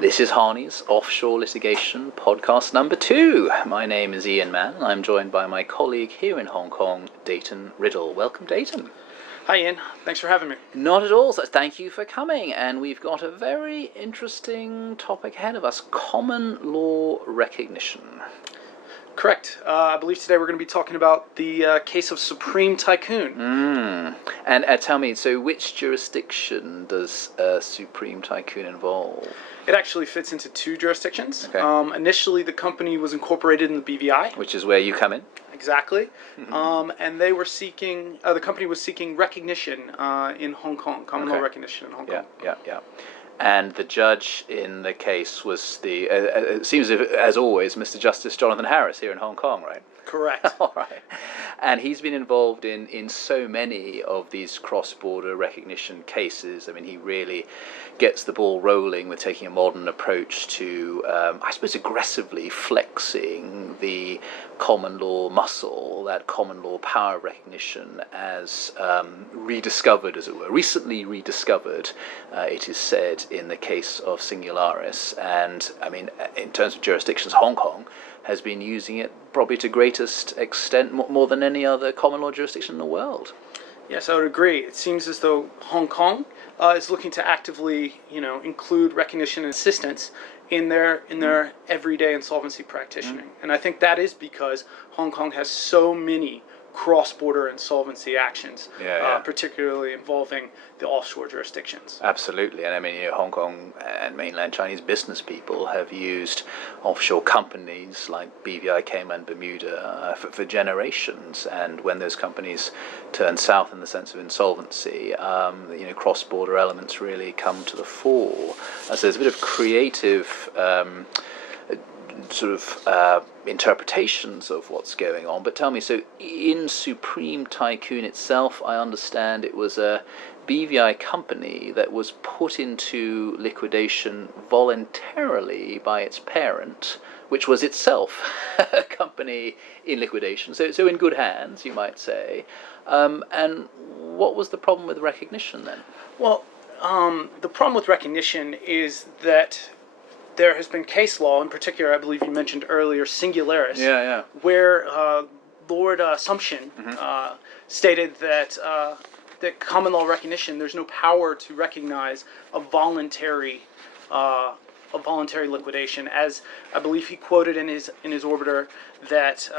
This is Harneys Offshore Litigation, podcast number 2. My name is Ian Mann, and I'm joined by my colleague here in Hong Kong, Dayton Riddle. Welcome, Dayton. Hi, Ian. Thanks for having me. Not at all. So thank you for coming. And we've got a very interesting topic ahead of us, common law recognition. Correct. I believe today we're going to be talking about the case of Supreme Tycoon. And tell me, so which jurisdiction does Supreme Tycoon involve? It actually fits into 2 jurisdictions. Okay. Initially, the company was incorporated in the BVI. Which is where you come in? Exactly. And they were seeking, the company was seeking recognition in Hong Kong, common law recognition in Hong Kong. Yeah. And the judge in the case was it seems as always, Mr. Justice Jonathan Harris here in Hong Kong, right? Correct. All right. And he's been involved in so many of these cross-border recognition cases. I mean, he really gets the ball rolling with taking a modern approach to, I suppose, aggressively flexing the common law muscle, that common law power of recognition as rediscovered, as it were, recently rediscovered, it is said, in the case of Singularis. And, I mean, in terms of jurisdictions, Hong Kong has been using it probably to greatest extent, more than any other common law jurisdiction in the world. Yes, I would agree. It seems as though Hong Kong is looking to actively, include recognition and assistance in their everyday insolvency practicing. And I think that is because Hong Kong has so many cross-border insolvency actions, particularly involving the offshore jurisdictions. Absolutely, and I mean, Hong Kong and mainland Chinese business people have used offshore companies like BVI, Cayman, Bermuda for generations, and when those companies turn south in the sense of insolvency, cross-border elements really come to the fore. So there's a bit of creative interpretations of what's going on. But tell me, so in Supreme Tycoon itself, I understand it was a BVI company that was put into liquidation voluntarily by its parent, which was itself a company in liquidation, so in good hands, you might say. And what was the problem with recognition then? Well, the problem with recognition is that there has been case law, in particular, I believe you mentioned earlier, Singularis, where Lord Sumption stated that common law recognition, there's no power to recognize a voluntary liquidation, as I believe he quoted in his orbiter that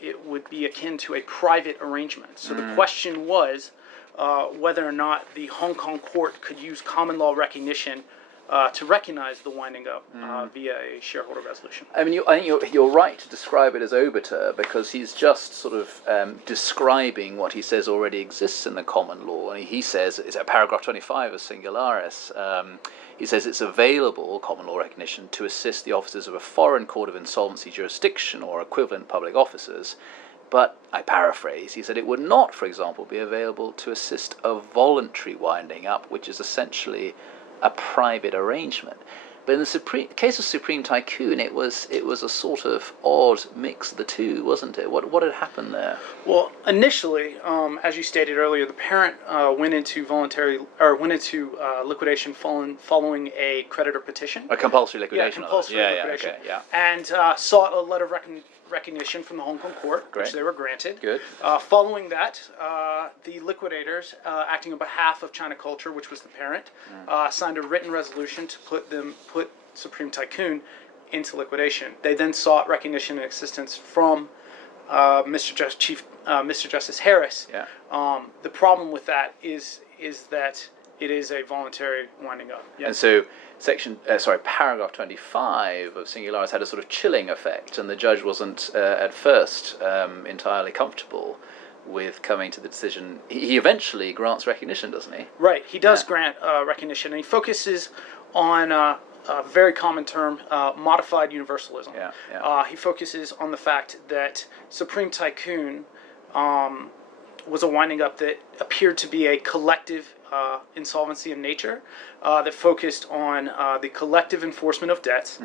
it would be akin to a private arrangement. So the question was whether or not the Hong Kong court could use common law recognition to recognize the winding up via a shareholder resolution. I mean, I think you're right to describe it as obiter, because he's just sort of describing what he says already exists in the common law. And he says, it's at paragraph 25 of Singularis, he says it's available, common law recognition, to assist the officers of a foreign court of insolvency jurisdiction or equivalent public officers. But, I paraphrase, he said it would not, for example, be available to assist a voluntary winding up, which is essentially a private arrangement. But in the case of Supreme Tycoon, it was a sort of odd mix of the two, wasn't it? What had happened there? Well, initially, as you stated earlier, the parent went into liquidation following a creditor petition. A compulsory liquidation. Yeah, compulsory liquidation. Okay. And sought a letter of recognition from the Hong Kong court, which they were granted. Good. Following that, the liquidators, acting on behalf of China Culture, which was the parent, signed a written resolution to put Supreme Tycoon into liquidation. They then sought recognition and assistance from Mr. Justice Harris. The problem with that is that it is a voluntary winding up. And so paragraph 25 of Singularis had a sort of chilling effect, and the judge wasn't at first entirely comfortable with coming to the decision. He eventually grants recognition, doesn't he? Right, he does grant recognition, and he focuses on a very common term, modified universalism. He focuses on the fact that Supreme Tycoon was a winding up that appeared to be a collective insolvency in nature, that focused on the collective enforcement of debts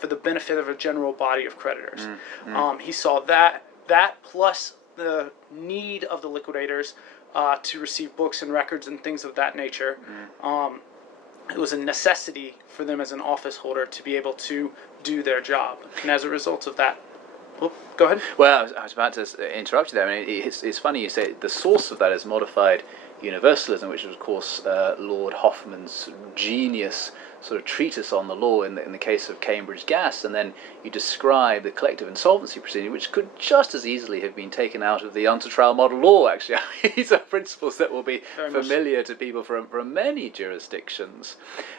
for the benefit of a general body of creditors. He saw that plus the need of the liquidators to receive books and records and things of that nature it was a necessity for them as an office holder to be able to do their job. And as a result of that, go ahead. Well, I was about to interrupt you there. I mean, it's funny you say the source of that is modified universalism, which was, of course, Lord Hoffman's genius sort of treatise on the law in the case of Cambridge Gas, and then you describe the collective insolvency proceeding, which could just as easily have been taken out of the unto-trial model law, actually. These are principles that will be familiar to people from many jurisdictions.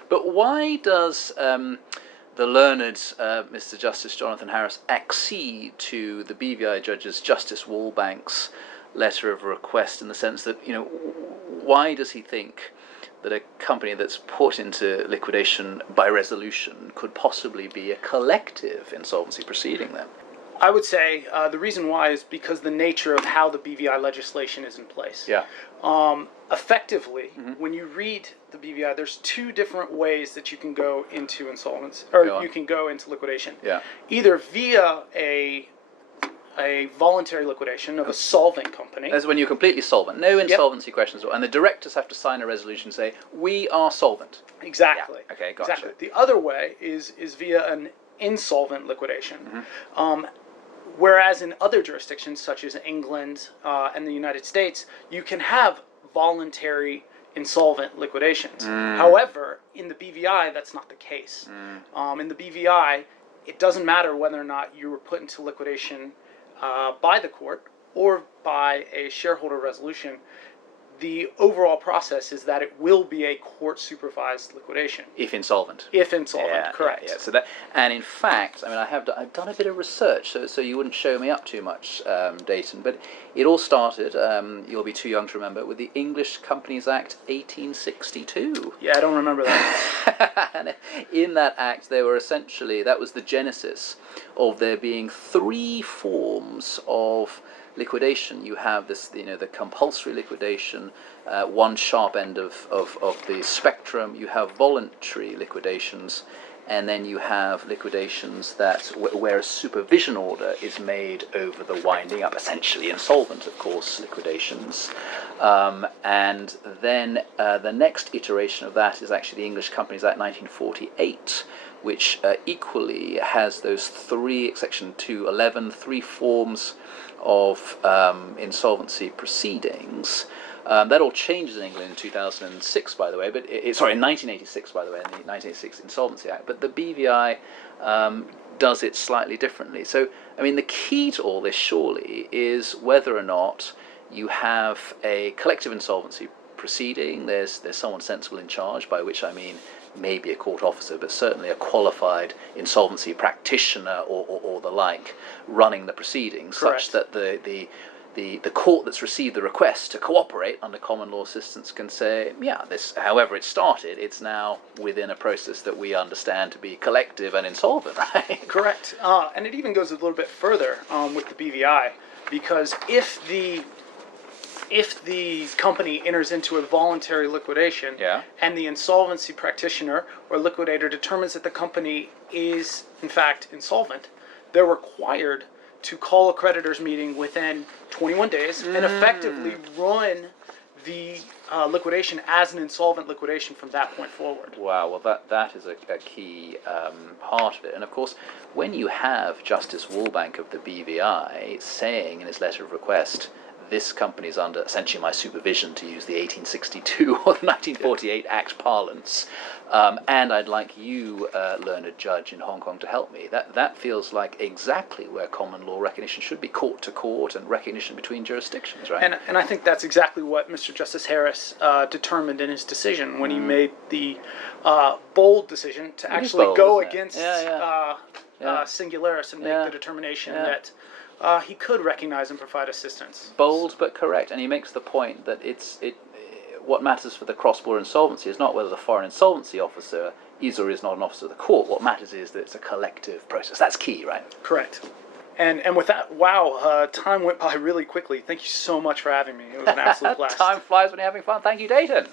But why does the learned Mr. Justice Jonathan Harris accede to the BVI judge's Justice Wallbank's letter of request, in the sense that, why does he think that a company that's put into liquidation by resolution could possibly be a collective insolvency proceeding then? I would say the reason why is because the nature of how the BVI legislation is in place. Yeah. Effectively, when you read the BVI, there's two different ways that you can go into insolvency, or you can go into liquidation. Yeah. Either via a voluntary liquidation of a solvent company. That's when you're completely solvent. No insolvency questions. And the directors have to sign a resolution and say, we are solvent. Exactly. Yeah. Okay, gotcha. Exactly. The other way is via an insolvent liquidation. Whereas in other jurisdictions, such as England and the United States, you can have voluntary insolvent liquidations. However, in the BVI, that's not the case. In the BVI, it doesn't matter whether or not you were put into liquidation by the court or by a shareholder resolution. The overall process is that it will be a court-supervised liquidation. If insolvent. If insolvent, correct. Yeah. So that, and in fact, I mean, I've done a bit of research, so you wouldn't show me up too much, Dayton. But it all started, you'll be too young to remember, with the English Companies Act 1862. Yeah, I don't remember that. And in that act, there were essentially, that was the genesis of there being three forms of liquidation. You have this, the compulsory liquidation, one sharp end of the spectrum. You have voluntary liquidations, and then you have liquidations that where a supervision order is made over the winding up, essentially insolvent, of course, liquidations. And then the next iteration of that is actually the English Companies Act 1948, which equally has those three, Section 211, three forms of insolvency proceedings. That all changes in England in 2006, by the way, but in 1986, by the way, in the 1986 Insolvency Act. But the BVI does it slightly differently. So, I mean, the key to all this, surely, is whether or not you have a collective insolvency proceeding. There's someone sensible in charge, by which I mean maybe a court officer, but certainly a qualified insolvency practitioner or the like, running the proceedings. Correct. Such that the court that's received the request to cooperate under common law assistance can say, yeah, this, however it started, it's now within a process that we understand to be collective and insolvent, right? Correct. And it even goes a little bit further with the BVI, because if the company enters into a voluntary liquidation, and the insolvency practitioner or liquidator determines that the company is in fact insolvent, they're required to call a creditors meeting within 21 days and effectively run the liquidation as an insolvent liquidation from that point forward. Wow, well that is a key part of it. And of course, when you have Justice Wallbank of the BVI saying in his letter of request, this company is under essentially my supervision, to use the 1862 or the 1948 Act parlance, and I'd like you, learned judge in Hong Kong, to help me. That feels like exactly where common law recognition should be, court to court and recognition between jurisdictions, right? And I think that's exactly what Mr. Justice Harris determined in his decision when he made the bold decision to actually go against Singularis and make the determination that he could recognize and provide assistance. Bold but correct, and he makes the point that what matters for the cross-border insolvency is not whether the foreign insolvency officer is or is not an officer of the court. What matters is that it's a collective process. That's key, right? Correct. And with that, wow, time went by really quickly. Thank you so much for having me. It was an absolute blast. Time flies when you're having fun. Thank you, Dayton.